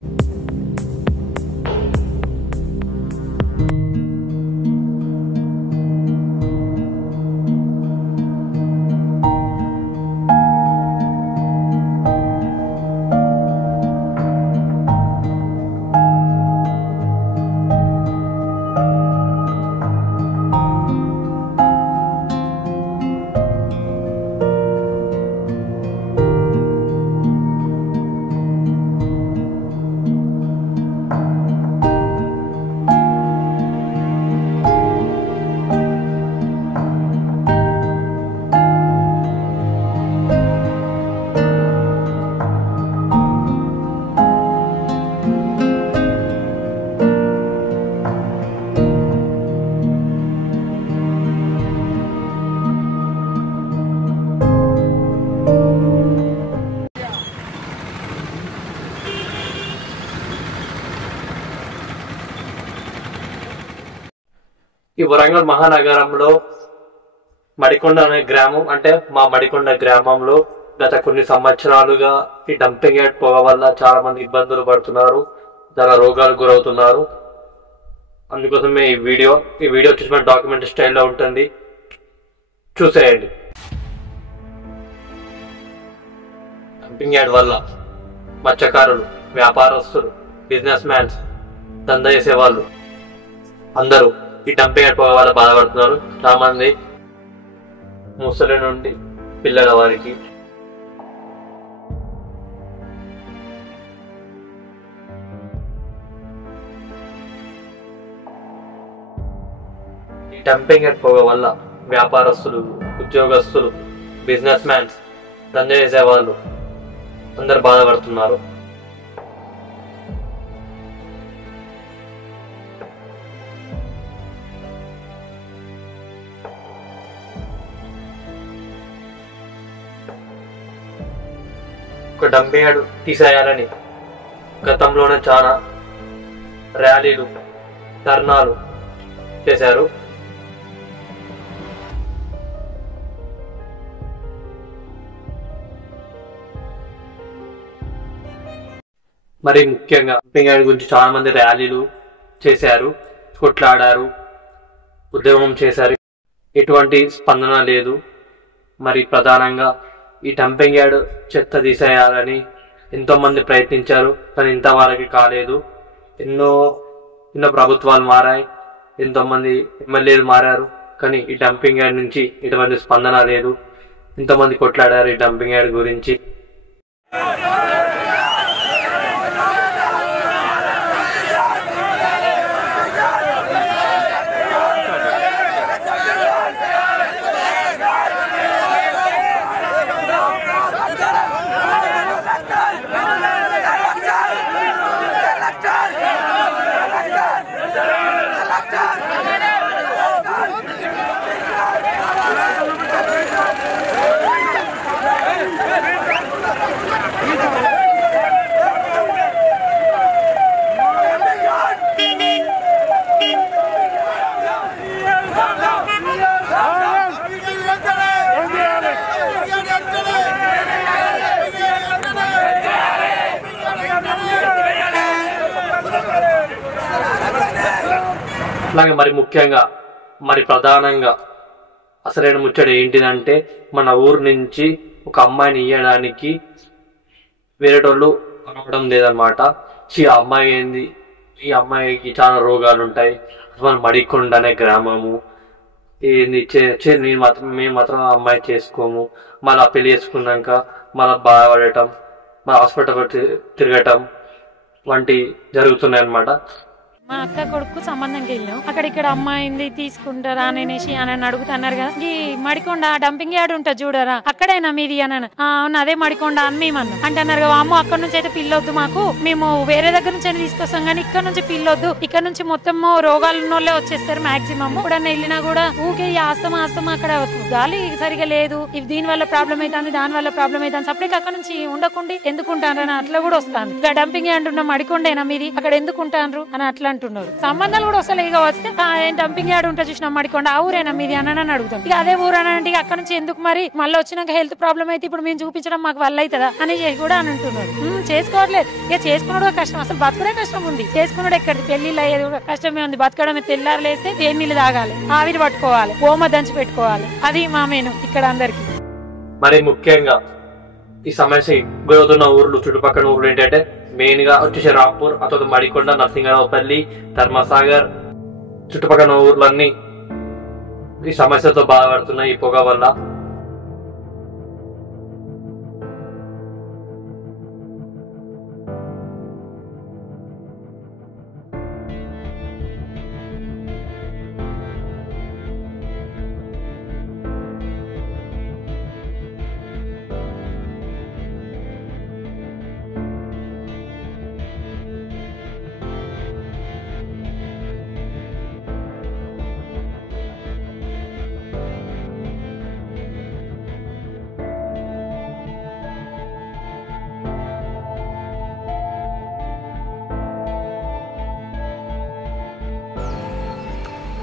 ఈ వరంగల్ మహానగరంలో మడికొండ అనే గ్రామం, అంటే మా మడికొండ గ్రామంలో గత కొన్ని సంవత్సరాలుగా ఈ డంపింగ్ యార్డ్ పొగ వల్ల చాలా మంది ఇబ్బందులు పడుతున్నారు, చాలా రోగాలకు గురవుతున్నారు. అందుకోసమే ఈ వీడియో చూసిన డాక్యుమెంటరీ స్టైల్లో ఉంటుంది, చూసేయండి. డంపింగ్ యార్డ్ వల్ల మత్స్యకారులు, వ్యాపారస్తులు, బిజినెస్ మ్యాన్స్, దందా చేసేవాళ్ళు అందరూ ఈ డంపింగ్ యార్డ్ పొగ వల్ల బాధపడుతున్నారు. చాలా మంది ముసలి నుండి పిల్లల వారికి ఈ డంపింగ్ యార్డ్ పొగ వల్ల వ్యాపారస్తులు, ఉద్యోగస్తులు, బిజినెస్ మ్యాన్స్, దందా చేసేవాళ్ళు అందరు బాధపడుతున్నారు. ఒక డంపింగ్ యార్డ్ తీసేయాలని గతంలోనే చాలా ర్యాలీలు, ధర్నాలు చేశారు. మరి ముఖ్యంగా డంపింగ్ యార్డ్ గురించి చాలా మంది ర్యాలీలు చేశారు, కొట్లాడారు, ఉద్యమం చేశారు. ఎటువంటి స్పందన లేదు. మరి ప్రధానంగా ఈ డంపింగ్ యార్డ్ చెత్త తీసేయాలని ఎంతో మంది ప్రయత్నించారు, కానీ ఇంతవరకు కాలేదు. ఎన్నో ప్రభుత్వాలు మారాయి, ఎంతో మంది ఎమ్మెల్యేలు మారారు, కానీ ఈ డంపింగ్ యార్డ్ నుంచి ఎటువంటి స్పందన లేదు. ఎంతోమంది కొట్లాడారు ఈ డంపింగ్ యార్డ్ గురించి. అలాగే మరి ముఖ్యంగా, మరి ప్రధానంగా అసలైన ముచ్చట ఏంటిదంటే, మన ఊరు నుంచి ఒక అమ్మాయిని ఇయ్యడానికి వేరేటోళ్ళు రావడం లేదనమాట. ఈ అమ్మాయి ఏంది, ఈ అమ్మాయికి చాలా రోగాలు ఉంటాయి, మన మడికొండ అనే గ్రామము ఏంది, మేము మాత్రం ఆ అమ్మాయి చేసుకోము, మళ్ళీ పెళ్లి చేసుకున్నాక మళ్ళీ బాధపడటం, మళ్ళీ హాస్పిటల్ తిరగటం వంటి జరుగుతున్నాయి అన్నమాట. మా అక్క కొడుకు సంబంధంకి వెళ్ళాం. అక్కడ ఇక్కడ అమ్మాయింది తీసుకుంటారా అనేసి అని అడుగుతున్నారు కదా. ఈ మడికొండ డంపింగ్ యార్డ్ ఉంటుంది చూడరా, అక్కడైనా మీది అని అవును అదే మడికొండ అని మేము అన్నాం. అంటే అన్నారు కదా, అమ్మ అక్కడ నుంచి అయితే పిల్లొద్దు మాకు, మేము వేరే దగ్గర నుంచి అని తీసుకొస్తాం కానీ ఇక్కడ నుంచి పిల్లొద్దు, ఇక్కడ నుంచి మొత్తం రోగాలు ఉన్నోళ్ళే వచ్చేస్తారు మాక్సిమం. ఇప్పుడన్నా వెళ్ళినా కూడా ఊకే ఆస్తమా అక్కడ గాలి సరిగా లేదు, దీని వల్ల ప్రాబ్లం అవుతుంది, దాని వల్ల ప్రాబ్లం అవుతుంది, సపరేట్ అక్కడ నుంచి ఉండకుండా ఎందుకుంటారు అని అట్లా కూడా వస్తాను. ఇంకా డంపింగ్ యార్డ్ ఉన్న మడికొండేనా మీది, అక్కడ ఎందుకుంటారు అని అట్లా అంటున్నారు. సంబంధాలు కూడా వస్తలే. ఇక వస్తే డంపింగ్ యార్డ్ ఉంటే చూసినా మడికొండ ఆ ఊరేనా మీది అని అడుగుతాం. ఇక అదే ఊరనంటే అక్కడ నుంచి ఎందుకు మరి మళ్ళీ వచ్చినాక హెల్త్ ప్రాబ్లం అయితే ఇప్పుడు మేము చూపించడం మాకు వల్ల అవుతుందా అని కూడా అని అంటున్నారు. చేసుకోవట్లేదు. ఇక చేసుకున్నాడు కష్టం, అసలు బతుకుడే కష్టం ఉంది. చేసుకున్నాడు ఎక్కడిది పెళ్లిళ్ళు అయ్యేది కష్టమే ఉంది. బతకడమే తెల్లారు లేస్తే వేడి నీళ్ళు తాగాలి, ఆవిరి పట్టుకోవాలి, ఓమ దంచి పెట్టుకోవాలి. అది మా మెను ఇక్కడ అందరికి. మరి ముఖ్యంగా ఈ సమస్య గురవుతున్న ఊర్లు చుట్టుపక్కల ఊర్లు ఏంటంటే మెయిన్ గా వచ్చేసి రాంపూర్, అతను మడికొండ, నరసింగరావుపల్లి, ధర్మసాగర్ చుట్టుపక్కల ఊర్లన్నీ ఈ సమస్యతో బాధపడుతున్నాయి ఈ పొగ వల్ల.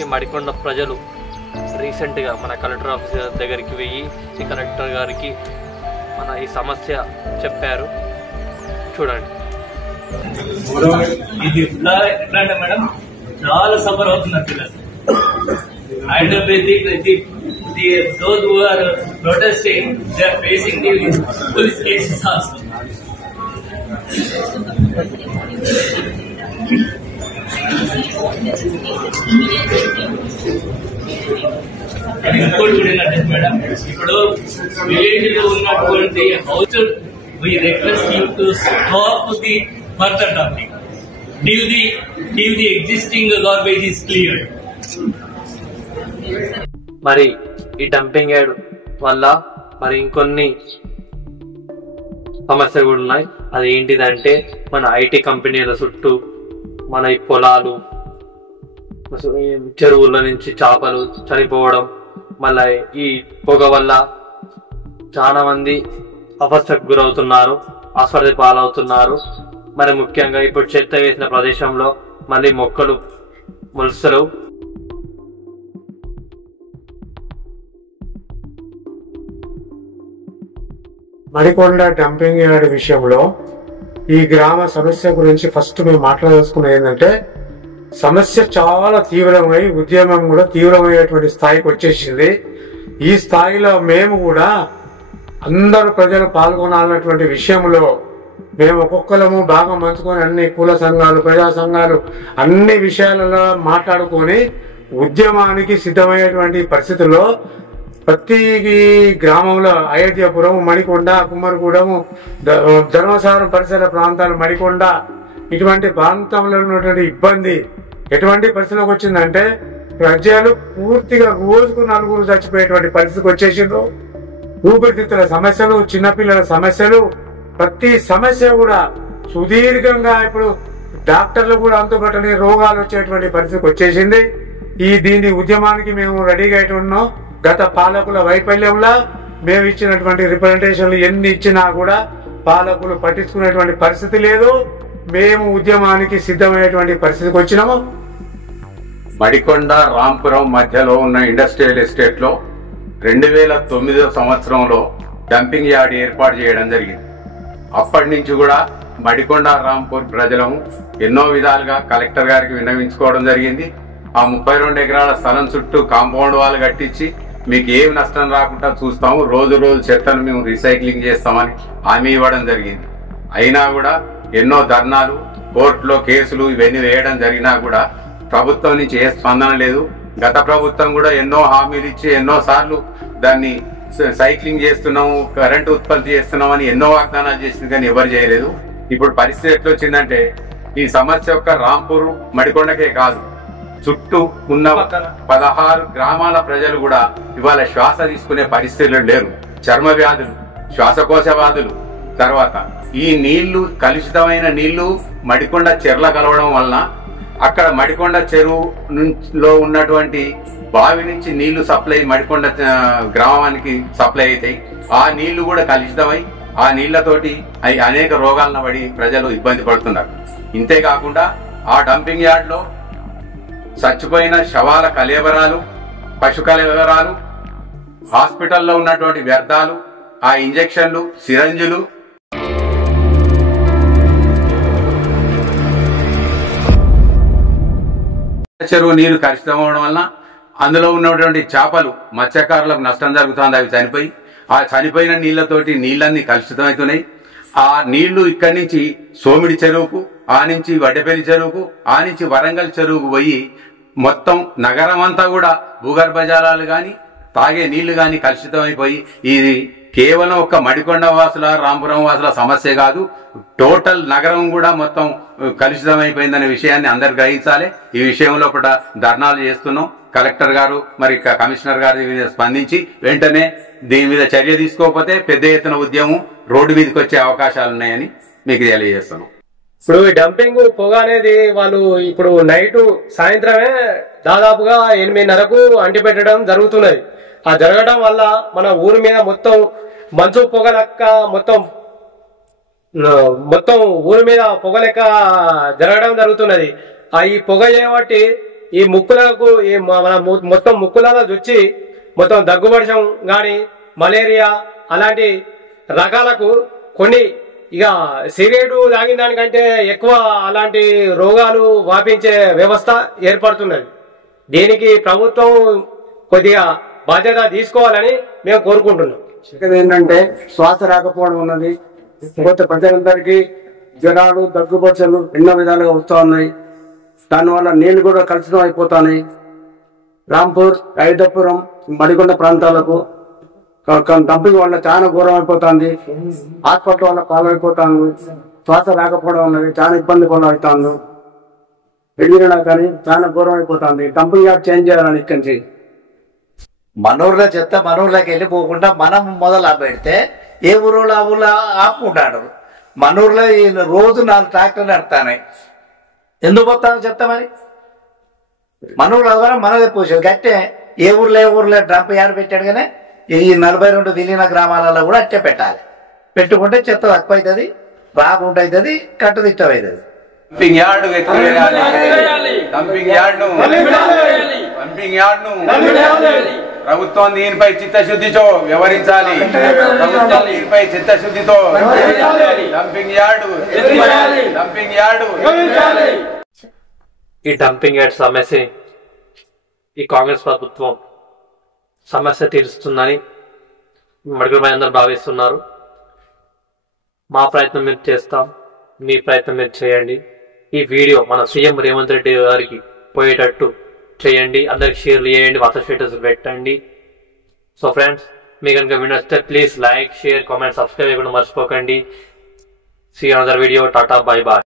ఈ మడికొండ ప్రజలు రీసెంట్గా మన కలెక్టర్ ఆఫీస్ దగ్గరికి వెళ్ళి ఈ కలెక్టర్ గారికి మన ఈ సమస్య చెప్పారు. చూడండి. ఇది ఎట్లా అంటే మేడం చాలా సఫర్ అవుతున్నారు పిల్లలు. And those who are protesting, they are facing the police cases also. ఇంకోటి కూడా ఏంటంటే మేడం, ఇప్పుడు విలేజ్ లో ఉన్నటువంటి house we request you to stop the further dumping till the existing garbage is cleared. మరి ఈ డంపింగ్ యార్డ్ వల్ల మరి ఇంకొన్ని సమస్యలు కూడా ఉన్నాయి. అది ఏంటిదంటే మన ఐటీ కంపెనీల చుట్టూ మన ఈ పొలాలు, చెరువుల నుంచి చేపలు చనిపోవడం, మళ్ళీ ఈ పొగ వల్ల చాలా మంది అపస్యకు గురవుతున్నారు, ఆస్పత్రి పాలవుతున్నారు. మరి ముఖ్యంగా ఇప్పుడు చెత్త వేసిన ప్రదేశంలో మళ్ళీ మొక్కలు మొలుస్తలు. మడికొండ డంపింగ్ యార్డ్ విషయంలో ఈ గ్రామ సమస్య గురించి ఫస్ట్ మేము మాట్లాడదలుచుకున్నది ఏంటంటే, సమస్య చాలా తీవ్రమై ఉద్యమం కూడా తీవ్రమయ్యేటువంటి స్థాయికి వచ్చేసింది. ఈ స్థాయిలో మేము కూడా అందరూ ప్రజలు పాల్గొనాలన్నటువంటి విషయంలో మేము ఒక్కొక్కరము భాగం పంచుకొని అన్ని కుల సంఘాలు, ప్రజా సంఘాలు అన్ని విషయాలలో మాట్లాడుకొని ఉద్యమానికి సిద్ధమయ్యేటువంటి పరిస్థితుల్లో ప్రతి గ్రామంలో అయోధ్యపురం, మడికొండ, కుమ్మరిగూడెం, ధర్మసాగరం పరిసర ప్రాంతాలు, మడికొండ ఇటువంటి ప్రాంతంలో ఉన్నటువంటి ఇబ్బంది ఎటువంటి పరిస్థితిలోకి వచ్చిందంటే ప్రజలు పూర్తిగా రోజుకు 4 చచ్చిపోయేటువంటి పరిస్థితికి వచ్చేసిండ్రు. ఊపిరితిత్తుల సమస్యలు, చిన్నపిల్లల సమస్యలు, ప్రతి సమస్య కూడా సుదీర్ఘంగా ఇప్పుడు డాక్టర్లు కూడా అంతుపట్టని రోగాలు వచ్చేటువంటి పరిస్థితికి వచ్చేసింది. దీని ఉద్యమానికి మేము రెడీగా అయితే ఉన్నాం. గత పాలకుల వైఫల్యంలో మేము ఇచ్చినటువంటి రిప్రజెంటేషన్లు ఎన్ని ఇచ్చినా కూడా పాలకులు పట్టించుకునేటువంటి పరిస్థితి లేదు. మేము ఉద్యమానికి సిద్ధమయ్యేటువంటి పరిస్థితికి వచ్చినాము. మడికొండ, రాంపురం మధ్యలో ఉన్న ఇండస్ట్రియల్ ఎస్టేట్ లో 2009 సంవత్సరంలో డంపింగ్ యార్డ్ ఏర్పాటు చేయడం జరిగింది. అప్పటి నుంచి కూడా మడికొండ, రాంపూర్ ప్రజలము ఎన్నో విధాలుగా కలెక్టర్ గారికి విన్నవించుకోవడం జరిగింది. ఆ 32 ఎకరాల స్థలం చుట్టూ కాంపౌండ్ వాల్ కట్టించి మీకు ఏమి నష్టం రాకుండా చూస్తాము, రోజు చెత్తను మేము రీసైక్లింగ్ చేస్తామని హామీ ఇవ్వడం జరిగింది. అయినా కూడా ఎన్నో ధర్నాలు, కోర్టులో కేసులు ఇవన్నీ వేయడం జరిగినా కూడా ప్రభుత్వం నుంచి ఏ స్పందన లేదు. గత ప్రభుత్వం కూడా ఎన్నో హామీలు ఇచ్చి ఎన్నో సార్లు దాన్ని సైక్లింగ్ చేస్తున్నాము, కరెంటు ఉత్పత్తి చేస్తున్నామని ఎన్నో వాగ్దానాలు చేసింది, కానీ ఎవరు చేయలేదు. ఇప్పుడు పరిస్థితి ఎట్లా వచ్చిందంటే ఈ సమస్య యొక్క రాంపూర్, మడికొండకే కాదు, చుట్టూ ఉన్న 16 గ్రామాల ప్రజలు కూడా ఇవాళ శ్వాస తీసుకునే పరిస్థితులు లేరు. చర్మ వ్యాధులు, శ్వాసకోశ వ్యాధులు, తర్వాత ఈ నీళ్లు కలుషితమైన నీళ్లు మడికొండ చెర్ల కలవడం వలన అక్కడ మడికొండ చెరువులో ఉన్నటువంటి బావి నుంచి నీళ్లు సప్లై మడికొండ గ్రామానికి సప్లై అవుతాయి. ఆ నీళ్లు కూడా కలుషితమై ఆ నీళ్లతోటి అనేక రోగాలను పడి ప్రజలు ఇబ్బంది పడుతున్నారు. ఇంతేకాకుండా ఆ డంపింగ్ యార్డ్లో చచ్చిపోయిన శవాల కలేబరాలు, పశు కలేబరాలు, హాస్పిటల్లో ఉన్నటువంటి వ్యర్థాలు, ఆ ఇంజెక్షన్లు, సిరంజులు, చెరువు నీరు కలుషితం అవడం వలన అందులో ఉన్నటువంటి చేపలు, మత్స్యకారులకు నష్టం జరుగుతుంది. అవి చనిపోయి ఆ చనిపోయిన నీళ్లతోటి నీళ్ళన్నీ కలుషితం అవుతున్నాయి. ఆ నీళ్లు ఇక్కడి నుంచి సోమిడి చెరువుకు, ఆ నుంచి వడ్డెపల్లి చెరువుకు, ఆ నుంచి వరంగల్ చెరువుకు పోయి మొత్తం నగరం అంతా కూడా భూగర్భ జలాలు గాని తాగే నీళ్లు గాని కలుషితం అయిపోయి ఇది కేవలం ఒక మడికొండ వాసుల, రాంపురం వాసుల సమస్య కాదు, టోటల్ నగరం కూడా మొత్తం కలుషితం అయిపోయిందనే విషయాన్ని అందరు గ్రహించాలి. ఈ విషయంలో ధర్నాలు చేస్తున్నాం. కలెక్టర్ గారు మరి కమిషనర్ గారు దీని మీద స్పందించి వెంటనే దీని మీద చర్య తీసుకోకపోతే పెద్ద ఎత్తున ఉద్యమం రోడ్డు మీదకి వచ్చే అవకాశాలు ఉన్నాయని మీకు తెలియజేస్తున్నాం. ఇప్పుడు ఈ డంపింగ్ పొగ అనేది వాళ్ళు ఇప్పుడు నైట్ సాయంత్రమే దాదాపుగా 8:30కు అంటిపెట్టడం జరుగుతున్నది. ఆ జరగడం వల్ల మన ఊరి మీద మొత్తం మంచు పొగ లెక్క మొత్తం ఊరి మీద పొగ లెక్క జరగడం జరుగుతున్నది. ఈ పొగ చేయబట్టి ఈ ముక్కులకు మన మొత్తం ముక్కులలో వచ్చి మొత్తం దగ్గుబడిశం గాని, మలేరియా అలాంటి రకాలకు కొన్ని ఇక సిగరెట్ తాగిన దానికంటే ఎక్కువ అలాంటి రోగాలు వ్యాపించే వ్యవస్థ ఏర్పడుతున్నది. దీనికి ప్రభుత్వం కొద్దిగా బాధ్యత తీసుకోవాలని మేము కోరుకుంటున్నాం. ఏంటంటే శ్వాస రాకపోవడం ఉన్నది. కొత్త ప్రజలందరికీ జ్వరాలు, దగ్గుబొచ్చలు ఎన్నో విధాలుగా వస్తూ ఉన్నాయి. దానివల్ల నీళ్లు కూడా కలుషితం అయిపోతున్నాయి. రాంపూర్, ఐదపురం, మడికొండ ప్రాంతాలకు డంపింగ్ వల్ల చాలా ఘోరం అయిపోతుంది. హాస్పిటల్ వల్ల పాలైపోతాను. శ్వాస రాకపోవడం ఉన్నది, చాలా ఇబ్బంది కూడా అవుతాను. ఎడిగినా కానీ చాలా ఘోరం అయిపోతుంది. డంపింగ్ యార్డ్ చేంజ్ చేయాలని ఇక్కడి నుంచి మనూర్లో చెత్త మనూర్లోకి వెళ్ళిపోకుండా మనం మొదలు పెడితే ఏ ఊరులో ఆ ఊళ్ళో ఆపుకుంటాడు. మనూర్లో రోజు 4 ట్రాక్టర్లు నడుతున్నాయి. ఎందుకు పోతాను చెత్త మరి? మనూరు ద్వారా మనదే పోసాడు గట్టే. ఏ ఊర్లో డంప్ యార్డ్ పెట్టాడు కానీ ఈ 42 విలీన గ్రామాలలో కూడా అట్టే పెట్టాలి. పెట్టుకుంటే చెత్త తక్కువ అవుతుంది, రాకుండా అవుతుంది, కట్టుదిట్టం అవుతుంది. డంపింగ్ యార్డ్ ప్రభుత్వం దీనిపై చిత్తశుద్ధితో వ్యవహరించాలి. ప్రభుత్వం దీనిపై చిత్తశుద్ధితో డంపింగ్ యార్డు ఈ డంపింగ్ యార్డ్ సమస్య ఈ కాంగ్రెస్ ప్రభుత్వం సమస్య తీరుస్తుందని మడుగురు అందరూ భావిస్తున్నారు. మా ప్రయత్నం మీరు చేస్తాం, మీ ప్రయత్నం మీరు చేయండి. ఈ వీడియో మన సీఎం రేవంత్ రెడ్డి గారికి పోయేటట్టు చేయండి. అందరికి షేర్లు చేయండి, వాట్సాప్ స్టేటస్ పెట్టండి. సో ఫ్రెండ్స్, మీకు కనుక వీడియో నచ్చితే please like, share, comment, subscribe చేయకుండా మర్చిపోకండి. See another video. టాటా, బై బాయ్.